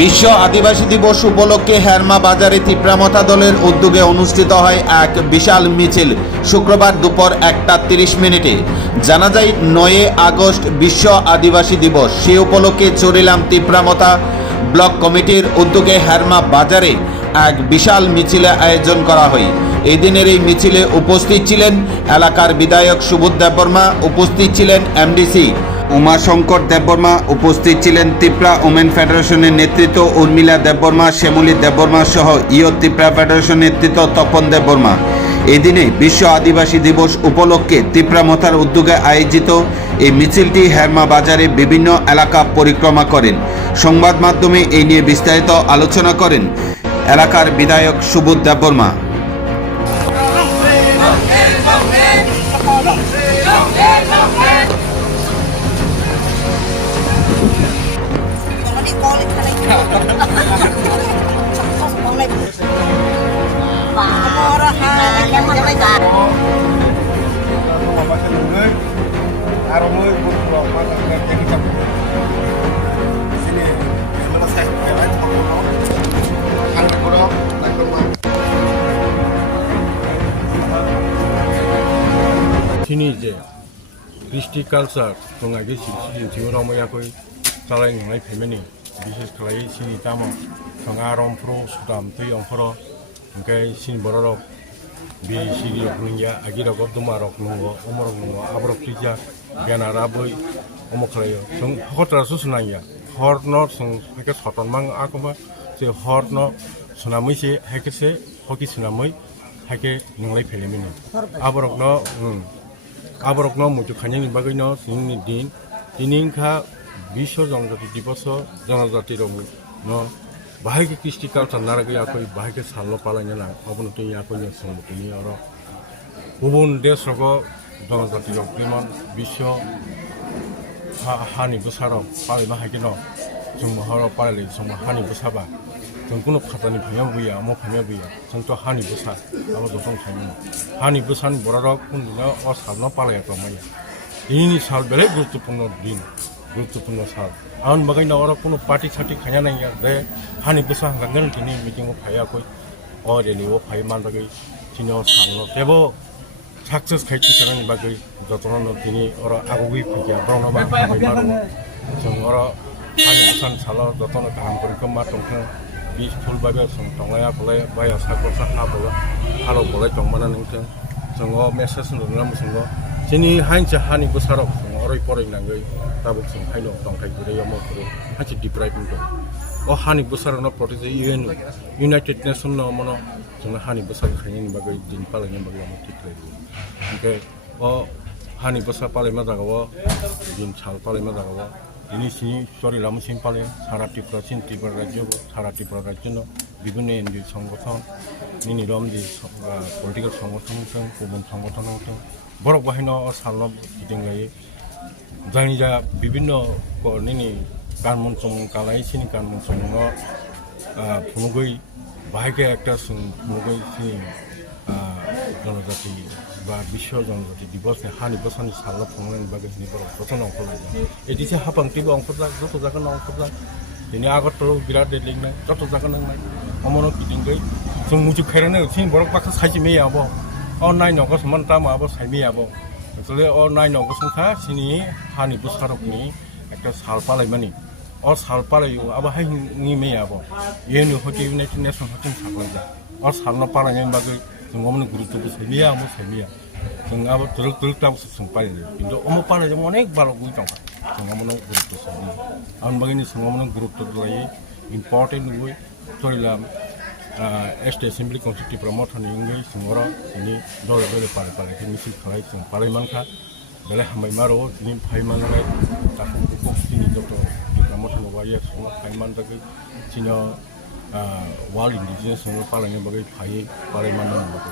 বিশ্ব আদিবাসী দিবস উপলক্ষে হেরমা বাজারে তিপ্রামতা দলের উদ্যোগে অনুষ্ঠিত হয় এক বিশাল মিছিল। শুক্রবার দুপুর একটা তিরিশ মিনিটে। জানা যায় নয়ে আগস্ট বিশ্ব আদিবাসী দিবস। সে উপলক্ষে চরিলাম তিপ্রামতা ব্লক কমিটির উদ্যোগে হ্যারমা বাজারে এক বিশাল মিছিলে আয়োজন করা হয়। এই দিনের এই মিছিলে উপস্থিত ছিলেন এলাকার বিধায়ক সুবোধ দেববর্মা, উপস্থিত ছিলেন এমডিসি উমাশঙ্কর দেববর্মা উপস্থিত ছিলেন ত্রিপুরা ওমেন ফেডারেশনের নেতৃত্ব উর্মিলা দেববর্মা, শ্যামলী দেববর্মা সহ ইয় ত্রিপুরা ফেডারেশন নেতৃত্ব তপন দেববর্মা। এদিনে বিশ্ব আদিবাসী দিবস উপলক্ষে ত্রিপুরা মথার উদ্যোগে আয়োজিত এই মিছিলটি হেরমা বাজারে বিভিন্ন এলাকা পরিক্রমা করেন। সংবাদ মাধ্যমে এই নিয়ে বিস্তারিত আলোচনা করেন এলাকার বিধায়ক Subodh Debbarma. Sini selesai jalan ke Gunung. Makan ke Gunung, takut makan. Sini je. Christy kalau yang lain family. বিশেষ খালাই সিনি তামো সঙ্গা রমফ্রো সুদাম তুই অংফর ওকে সিন বড় রক বি সিরি রক নুইয়া আগি রক দমা রক নুঙ্গ umur নুঙ্গ আবরক জ্ঞানারা বই অমুক খালাইও সং হতরাসো সুনাইয়া হর ন সং হেকে সতনমাং আকমা যে হর ন সুনামই সে হেকে সে হকি সুনামই হেকে নংলাই ফেলেমিনি আবরক ন আবরক ন মুজু খানিনি বাগৈ ন সিংনি দিন তিনিংখা বিশ্ব জনজাতি দিবস জনজাতির ন বাহাইকে কৃষ্টি কালচার নারাগে আকই বাহাইকে সাল্ল পালাইনে না অবনতি আকই সম্মতি আর গুবুন দেশ রকম জনজাতি রগ কিমান বিশ্ব ha- হানি বুসারক পালাই বাহাইকে ন जों महाराव पारायलै जों हानि बुसाबा जों कुनु खातानि भाइयाव गैया म भाइयाव गैया जोंथ' हानि बुसा आबो दसं थायोमोन हानि बुसानि बराराव कुन्दिनो अ सालनो पालाया तो माया इनि साल बेलेग गुरुत्वपूर्ण दिन गुरुत्वपूर्ण साल आउन बगै न अर कुनु पार्टी सार्टी खाया नै या दे हानि बुसा हांगांगन तिनि मिटिंग फाया कोइ अ रेलि ओ फाइ मान बगै तिनि अ सालनो तेबो सक्सेस खाइति सरन बगै जतन तिनि अर आगुगै फैया ब्रनो बा मारो जों अर हानि बुसान साल जतन गाहाम परिखौ मा दंथों बिस फुल बागे जों दंलाया बलाय बाया सागरसा हा बला हालो बलाय दंमाना नोंथों जोङो मेसेज नुदोंना मोसोंगो जोंनि हाइनसे हानि बोसाराव जों अराय फरायनांगै दाबो जों हाइनो दंखाय गुरैयाव मखुरै हाइसे डिप्राइभिं दं अ हानि बोसारावनो प्रटेक्ट इउएन इउनाइटेड नेसन मनो जोङो हानि बोसार खायनायनि बागै दिन पालायनायनि बागै आं थिख्लायो ओमफ्राय अ हानि बोसा पालायमा जागाव दिन साल पालायमा जागाव দিনী সিনি চরি লাম সিং পালে সারা ত্রিপুরা চীন ত্রিপুরা রাজ্য সারা ত্রিপুরা রাজ্য বিভিন্ন এনজিও সংগঠন नि निरम दि पलिटिकेल संगठन होथों गुबुन संगठन होथों बरक बाहायनो सालनो गिदिंलायो जायनि जा बिभिन्न कार्मन सङ्ग कालाइसिनी कार्मन सङ्ग फुनुगै बाहेके একটা फुनुगै সেই জনজাতি বা বিশ্ব জনজাতি দিবসে হা নির্বাচনী সাল্লা ফংনাयनि बागै নির্ভর প্রচণ্ড অংশ লাগে এটি সে হাফাংটিবো অংশজাক যত জাগান অংশজাক দিনে আগতলো বিরাট দেলিংনাय যত জাগান নাंनाय অমনো কিদিংগৈ जों मुजुक खायरानो थिन बरक बाखा साइजि मे आबो अ नाय नगस मन ताम आबो साइमे आबो तले अ नाय नगस खा सिनि हानि बुसारकनि একটা সাল পালাইমানি or sal parayu aba hai ni me abo ye ni hoti united nation hotin sakon ja or sal no para ngem bagri jung omni gurutto bu semia amo semia jung abo druk druk tam su sung pari কিন্তু omo para jung onek baro gui tong jung omno gurutto semia an bagini jung omno gurutto lai important gui toilam state assembly constituency প্ৰমথনী ইংগৈ সিঙৰ চিনি দল দলে পাৰে পাৰে সেই মিছিল খাই চিং পাৰে ইমান খা বেলেগ হামাইমাৰো চিনি ফাইমানলৈ তাকো চিনি যত motono wa ye songo pai man da ge jinyo wa lin di jinyo songo pa la nge ba ge pai pa la man da ge